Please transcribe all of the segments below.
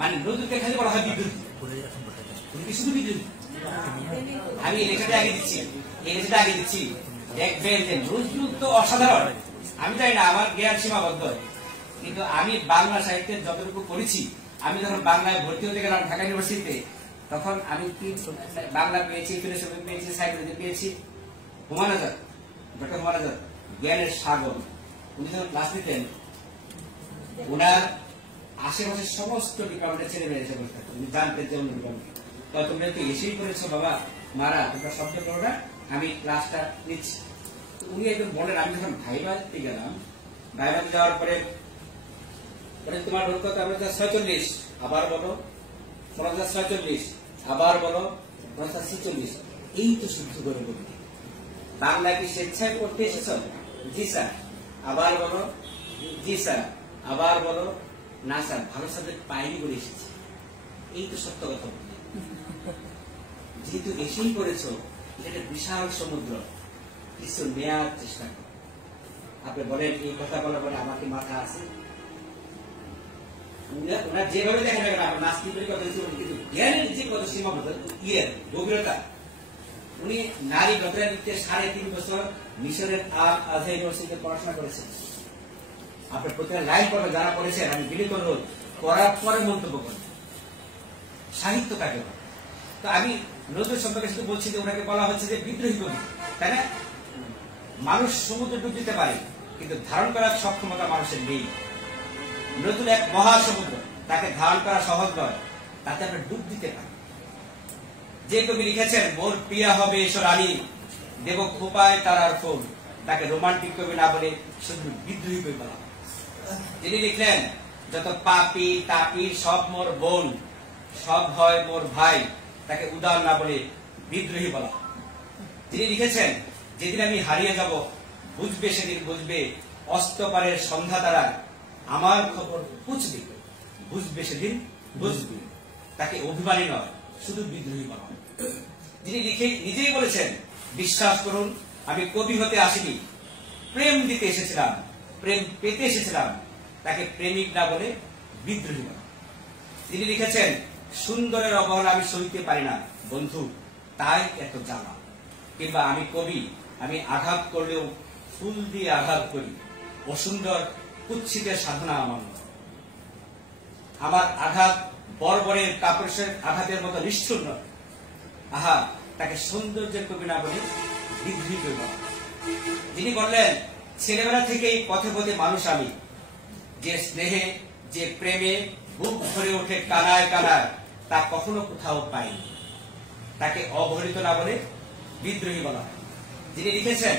মানে নজরুলকে খালি বলা হয় বিদ্রোহী, শুধু বিদ্রোহী। আমি এই লেখাটা আগে দিচ্ছি, এই লেখাটা আগে দিচ্ছি, দেখবেন যে নজরুল তো অসাধারণ। আমি জানি না, আমার জ্ঞান সীমাবদ্ধ, কিন্তু আমি বাংলা সাহিত্যের যতটুকু পড়েছি, আমি যখন বাংলায় ভর্তি হতে গেলাম ঢাকা ইউনিভার্সিটিতে, তখন আমি কি বাংলা পেয়েছি, ফিলোসফি পেয়েছি, সাইকোলজি পেয়েছি। হুমায়ুন আজাদ, ডক্টর হুমায়ুন আজাদ জ্ঞানের সাগর, উনি যখন ক্লাস নিতেন, ওনার আশেপাশের সমস্ত ডিপার্টমেন্টের ছেলে মেয়ে এসে বসে থাকতো, উনি জানতেন যে অন্য ডিপার্টমেন্ট। তো তোমরা তো এসেই করেছো বাবা মারা, তোমরা শব্দ করো না, আমি ক্লাসটা নিচ্ছি। উনি একদম বলেন, আমি যখন ভাইবাতে গেলাম, ভাইবাতে যাওয়ার পরে তোমার রোল কত? 46, আবার বলো 46, আবার বলো 46। এই তো শুদ্ধ করে বলি। বাংলা কি স্বেচ্ছায় পড়তে এসেছ? জি স্যার। আবার বলো জি স্যার। আবার বলো না স্যার, ভালো সাবজেক্ট পাইনি করে এসেছি। এই তো সত্য কথা বলি। যেহেতু এসেই করেছো, এটা বিশাল সমুদ্র, কিছু নেয়ার চেষ্টা করো। আপনি বলেন এই কথা বলার পরে আমাকে মাথা আছে, ওনার যেভাবে দেখেন না কেন, আমার নাস্তিকের কথা কিন্তু জ্ঞানের যে কত সীমাবদ্ধ গভীরতা। উনি নারী ডক্টরেট নিতে 3.5 বছর মিশরের আল আজহার ইউনিভার্সিটিতে পড়াশোনা করেছেন। আপনার প্রতিটা লাইন পড়ে যারা পড়েছেন, আমি বিনীত অনুরোধ পড়ার পরে মন্তব্য করেন সাহিত্য কাকে বলে। তো আমি নজরুল সম্পর্কে শুধু বলছি যে ওনাকে বলা হচ্ছে যে বিদ্রোহী কবি, তাই না? মানুষ সমুদ্রে ডুব দিতে পারে, কিন্তু ধারণ করার সক্ষমতা মানুষের নেই। নজরুল এক মহাসমুদ্র, তাকে ধারণ করা সহজ নয়, তাতে আমরা ডুব দিতে পারি। যে কবি লিখেছেন মোর প্রিয়া হবে এসো রানী, দেব খোপায় তারার ফুল, তাকে রোমান্টিক কবি না বলে শুধু বিদ্রোহী কবি বলা। যিনি লিখলেন যত পাপি তাপি সব মোর বোন, সব হয় মোর ভাই, তাকে উদার না বলে বিদ্রোহী বলা। যিনি লিখেছেন যেদিন আমি হারিয়ে যাব, বুঝবে সেদিন বুঝবে, অস্তপারের সন্ধ্যা তারা আমার খবর পুছবে, বুঝবে সেদিন বুঝবে, তাকে অভিমানী নয় শুধু বিদ্রোহী বলা। যিনি লিখে নিজেই বলেছেন বিশ্বাস করুন আমি কবি হতে আসিনি, প্রেম দিতে এসেছিলাম, প্রেম পেতে এসেছিলাম, তাকে প্রেমিক না বলে বিদ্রোহী বলা। যিনি লিখেছেন সুন্দরের অবহেলা আমি সইতে পারি না বন্ধু, তাই এত জ্বালা, কিংবা আমি কবি, আমি আঘাত করলেও ফুল দিয়ে আঘাত করি, অসুন্দর কুৎসিতের সাধনা আমার, আমার আঘাত বর্বরের কাপুরুষের আঘাতের মতো নিষ্ঠুর নয়, আহা তাকে সৌন্দর্যের কবি না বলে বিদ্রোহী কবি বলা। যিনি বললেন ছেলেবেলা থেকেই পথে পথে মানুষ আমি, যে স্নেহে যে প্রেমে বুক ভরে ওঠে কানায় কানায়, তা কখনো কোথাও পাইনি, তাকে অবহেলিত না বলে বিদ্রোহী বলা। যিনি লিখেছেন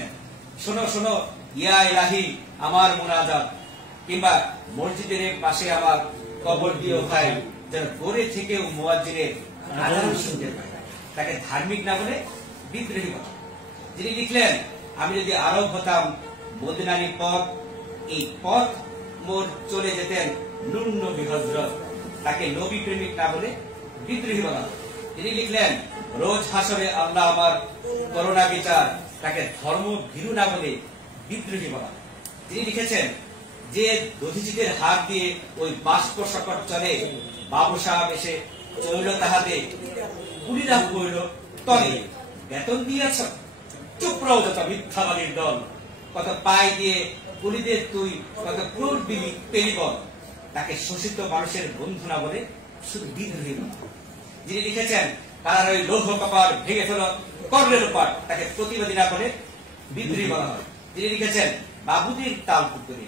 শোনো শোনো ইয়া ইলাহি আমার মুনাজাত, কিংবা মসজিদের পাশে আমার কবর দিও ভাই, যেন গড়ে থেকেও মুয়াজ্জিনের আযান শুনতে পাই, তাকে ধার্মিক না বলে বিদ্রোহী বলা। যিনি লিখলেন আমি যদি আরব হতাম মদিনারি পথ, এই পথ মোর চলে যেতেন নূর নবী হযরত, তাকে নবী প্রেমিক না বলে বিদ্রোহী বলা। তিনি লিখলেন রোজ হাসরে আল্লাহ আমার করোনা বিচার, তাকে ধর্ম ভীরু না বলে বিদ্রোহী বলা। তিনি লিখেছেন যে দধিচিতের হাত দিয়ে ওই বাষ্প সকট চলে, বাবু সাহেব এসে চইল তাহাতে, কুড়িরা কইল তলে, বেতন দিয়েছ চুপ রও যত মিথ্যাবাদীর দল, কত পাই দিয়ে কুলিদের তুই কত ক্রোধ দিবি পেলি বল, তাকে শোষিত মানুষের বন্ধু না বলে শুধু বিদ্রোহী বলা। যিনি লিখেছেন তার ওই লৌহ কপাল ভেঙে ফেল কর্ণের উপর, তাকে প্রতিবাদী না বলে বিদ্রোহী বলা হয়। যিনি লিখেছেন বাবুদের তাল পুকুরে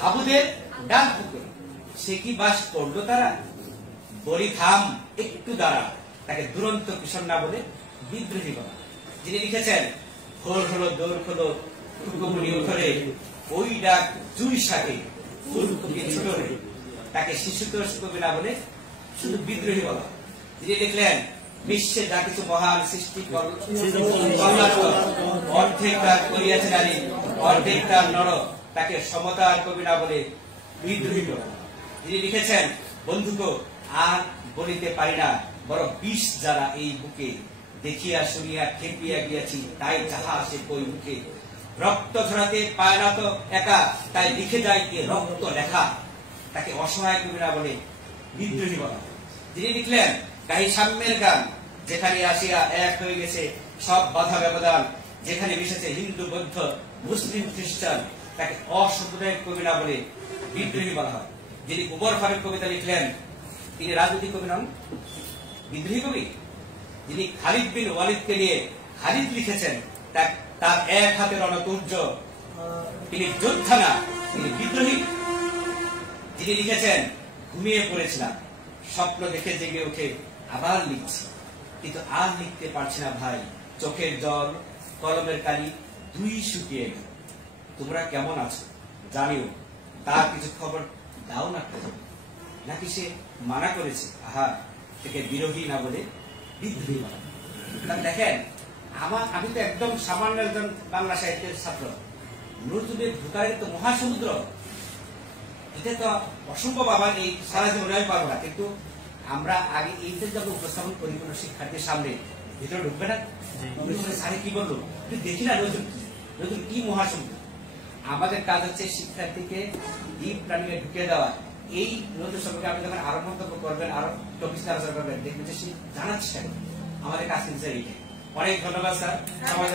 হাবুদের ডাল পুকুরে, সে কি বাস করলো তারা, বলি থাম একটু দাঁড়া, তাকে দুরন্ত কিশোর না বলে বিদ্রোহী বলা। যিনি লিখেছেন ভোর হলো দৌড় হলো টুকুমুনি উঠলে, ওই ডাক জুই শাকে ফুলকুপি ছোটরে, তাকে শিশুতোষ কবি না বলে শুধু বিদ্রোহী বলা। যিনি লিখলেন বিশ্বে যা কিছু মহান সৃষ্টি অর্ধেক তার করিয়াছে নারী, অর্ধেক তার নর, তাকে সমতার কবি না বলে বিদ্রোহী বলা। যিনি লিখেছেন বন্ধুকে আর বলিতে পারি না, বড় বিষ যারা এই বুকে, দেখিয়া শুনিয়া খেপিয়া গিয়াছি, তাই যাহা আসে কই মুখে, রক্ত ঝরাতে পায় না তো একা, তাই লিখে যায় কি রক্ত লেখা, তাকে অসহায় কবি না বলে বিদ্রোহী বলা হয়। যিনি লিখলেন গাহি সাম্যের গান, যেখানে আসিয়া এক হয়ে গেছে সব বাধা ব্যবধান, যেখানে মিশেছে হিন্দু বৌদ্ধ মুসলিম খ্রিস্টান, তাকে অসাম্প্রদায়িক কবি না বলে বিদ্রোহী বলা হয়। যিনি উমর ফারুক কবিতা লিখলেন, তিনি রাজনৈতিক কবি নন, বিদ্রোহী কবি। যিনি খালিদ বিন ওয়ালিদকে নিয়ে খালিদ লিখেছেন, তার এক হাতে রণতুর্য, তিনি যোদ্ধা না, তিনি বিদ্রোহী। যিনি লিখেছেন ঘুমিয়ে পড়েছিলাম, স্বপ্ন দেখে জেগে উঠে আবার লিখছি, কিন্তু আর লিখতে পারছি না ভাই, চোখের জল কলমের কালি দুই শুকিয়ে গেল। তোমরা কেমন আছো জানিও, তার কিছু খবর দাও না। নাকি সে মানা করেছে আহা থেকে বিরোহী না বলে বিদ্রোহী বলা। দেখেন আমি তো একদম সামান্য একজন বাংলা সাহিত্যের ছাত্র, নজরুলের ঢুকারের তো মহাসমুদ্র, এটা তো অসম্ভব, আমার এই সারা জীবনে আমি পারবো না। কিন্তু আমরা আগে এইটা যখন উপস্থাপন করি কোন শিক্ষার্থীর সামনে, ভিতরে ঢুকবে না, স্যারে কি বললো দেখি না, নজরুল কি মহাসমুদ্র। আমাদের কাজ হচ্ছে শিক্ষার্থীকে ডিপ প্ল্যানিং এ ঢুকিয়ে দেওয়া। এই নজরুল সম্পর্কে আপনি যখন আরো মন্তব্য করবেন, আরো টপিক আলোচনা করবেন, দেখবেন যে সে জানার চেষ্টা করবে। আমাদের কাজ কিন্তু এইটাই। অনেক ধন্যবাদ স্যার, সমাজ।